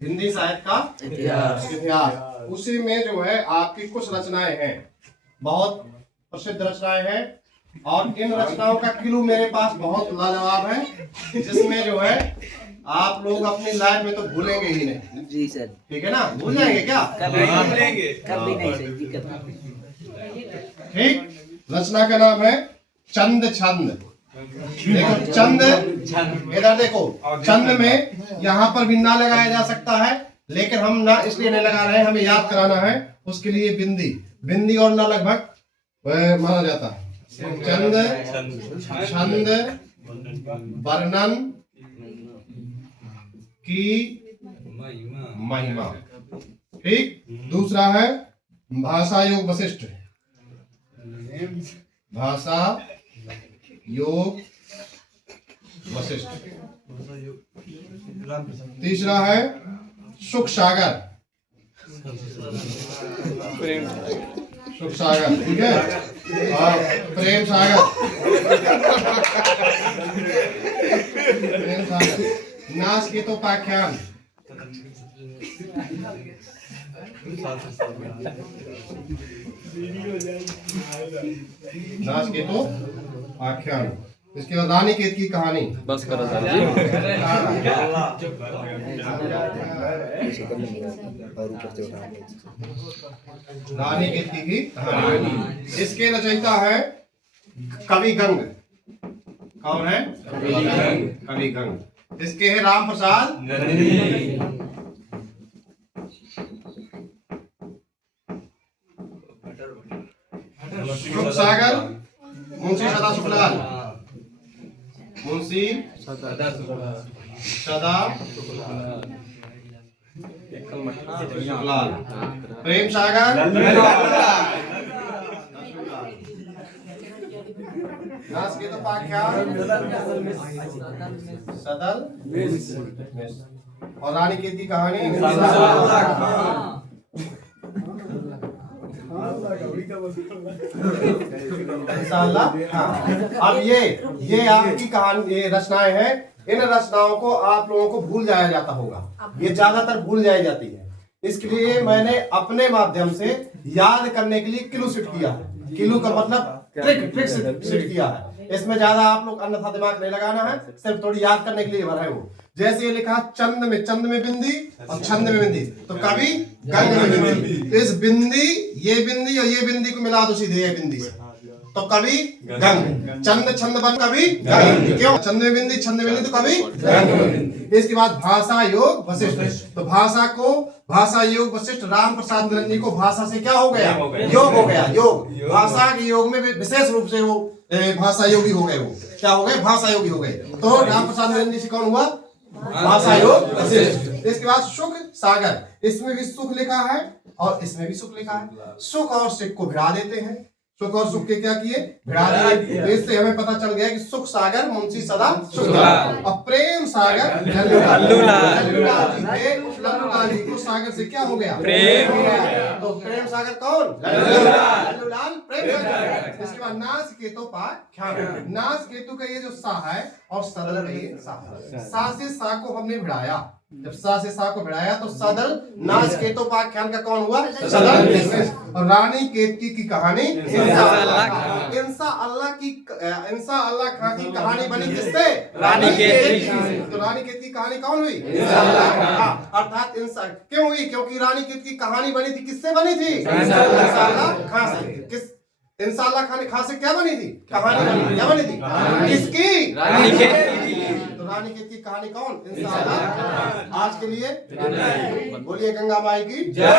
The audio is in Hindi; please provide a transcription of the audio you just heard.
हिंदी साहित्य का इतिहास, उसी में जो है आपकी कुछ रचनाएं हैं, बहुत प्रसिद्ध रचनाएं हैं, और इन रचनाओं का क्लू मेरे पास बहुत लाजवाब है, जिसमें जो है आप लोग अपनी लाइफ में तो भूलेंगे ही नहीं। जी सर। ठीक है ना, भूल जाएंगे क्या? कभी नहीं सर जी, ठीक। रचना का नाम है चंद छंद। देखो चंद, इधर देखो, चंद में यहाँ पर भी ना लगाया जा सकता है, लेकिन हम ना इसलिए नहीं लगा रहे हैं, हमें याद कराना है, उसके लिए बिंदी, बिंदी और ना लगभग माना जाता है। चंद छंद वर्णन की महिमा। ठीक। दूसरा है भाषा योग वशिष्ठ, भाषा योग वशिष्ठ। तीसरा है सुख सागर, सुख सागर, ठीक है, और प्रेम सागर, प्रेम सागर। नास के तो पाख्यान, नास के तो आख्यान। इसके बाद रानी केत की कहानी। बस करो रानी केत की कहानी। इसके रचयिता है कवि गंग। कौन है? कवि गंग। इसके है राम प्रसाद सुख सागर, मुंशी सदा सुखलाल, मुंशी सदा सुखलाल। प्रेम सागर नास के तो पाख्यान सदल, और रानी केत की कहानी इंशाअल्लाह। हाँ, अब ये आपकी कहानी, ये रचनाएं हैं। इन रचनाओं को आप लोगों को भूल जाया जाता होगा, ये ज्यादातर भूल जाई जाती है, इसके लिए मैंने अपने माध्यम से याद करने के लिए क्लू सेट किया है। क्लू का मतलब ट्रिक सेट किया है। इसमें ज्यादा आप लोग अन्यथा दिमाग नहीं लगाना है, सिर्फ थोड़ी याद करने के लिए भरा है वो। जैसे ये लिखा चंद में बिंदी और छंद में बिंदी, तो कभी गंग में बिंदी। इस बिंदी, ये बिंदी और ये बिंदी को मिला दो सीधे ये बिंदी से, तो कभी गंग। चंद छंद बन कभी गंग। क्यों? चंद में बिंदी, छंद में बिंदी, तो कभी गंग। इसके बाद भाषा योग वशिष्ठ, तो भाषा को भाषा योग वशिष्ठ राम प्रसाद निरंजन को भाषा से क्या हो गया? योग हो गया। योग, भाषा के योग में विशेष रूप से वो भाषा योगी हो गए। वो क्या हो गए? भाषा योगी हो गए। तो राम प्रसाद निरंजन से कौन हुआ? भाषा योग वशिष्ठ। इसके बाद सुख सागर, इसमें भी सुख लिखा है और इसमें भी सुख लिखा है। सुख और सिख को भिड़ा देते हैं, सुख और सुख के क्या किए? भिड़ा दिए। तो इससे हमें पता चल गया कि सुख सागर मुंशी सदा सुखलाल, और प्रेम सागर लल्लूलाल जी को सागर से क्या हो गया? प्रेम हो गया। तो प्रेम सागर कौन? लल्लूलाल प्रेम सागर। इसके बाद नास केतु पाख्यान, नास केतु का ये जो सा है और सदल का ये सा है, सा से सा को हमने भिड़ाया। जब सा से सा को भिड़ाया तो सदल नास केतु पाख्यान का कौन हुआ? सदल। और रानी केतकी की कहानी इंसा अल्लाह खां की कहानी बनी किससे? रानी केतकी। तो रानी केतकी की कहानी कौन हुई? अर्थात इंसा क्यों हुई? क्योंकि रानी केतकी की कहानी बनी थी, किससे बनी थी? इंसा अल्लाह खां से। किस इंसा अल्लाह खां से क्या बनी थी? कहानी बनी। क्या बनी थी? किसकी? रानी केतकी। तो रानी केतकी की कहानी कौन? इंसा अल्लाह। आज के लिए बोलिए गंगा माई की जय।